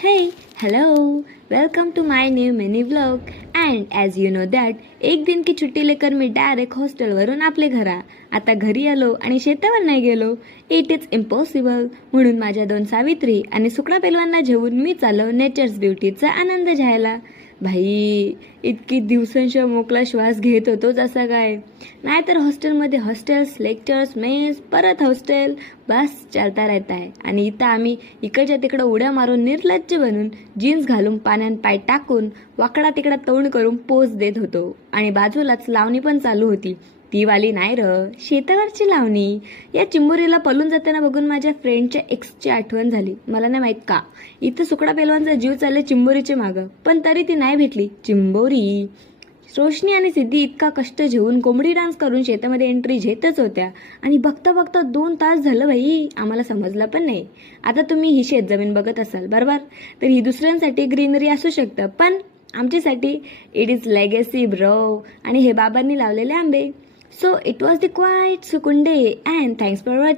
Hey, hello, welcome to my new mini vlog. And as you know that, एक दिन की छुट्टी लेकर मी डायरेक्ट हॉस्टेलवरून आपले घरा. आता घरी आलो आणि शेतावर नाही गेलो. It is impossible. म्हणून माझ्या दोन सावित्री आणि सुकडा पेलवांना घेऊन मी चाललो नेचर्स ब्युटीचा आनंद घ्यायला. भाई, इतकी दिवसांच्या मोकळा श्वास घेत होतो जसा काय. नाहीतर हॉस्टेलमध्ये हॉस्टेल्स, लेक्चर्स, मेस, परत हॉस्टेल, बस चालता राहता आहे. आणि इथं आम्ही इकडच्या तिकडं उड्या मारून निर्लज्ज बनून जीन्स घालून पाण्यात पाय टाकून वाकडा तिकडा तोंड करून पोज देत होतो. आणि बाजूलाच लावणी पण चालू होती. ती वाली नाही र, शेतावरची लावणी. या चिंबोरीला पळून जाताना बघून माझ्या फ्रेंडच्या एक्सची आठवण झाली. मला नाही माहीत का, इथं सुकडा पेलवांचा जीव चालले चिंबोरीचे मागं, पण तरी ती नाही भेटली चिंबोरी. रोशनी आणि सिद्धी इतका कष्ट घेऊन कोंबडी डान्स करून शेतामध्ये एंट्री घेतच होत्या. आणि बघता बघता 2 तास झालं भाई, आम्हाला समजलं पण नाही. आता तुम्ही ही शेत जमीन बघत असाल बरोबर, तर ही दुसऱ्यांसाठी ग्रीनरी असू शकतं, पण आमच्यासाठी इट इज लेगेसी ब्रो. आणि हे बाबांनी लावलेले आंबे. So it was the quiet Sukunde, and thanks for watching.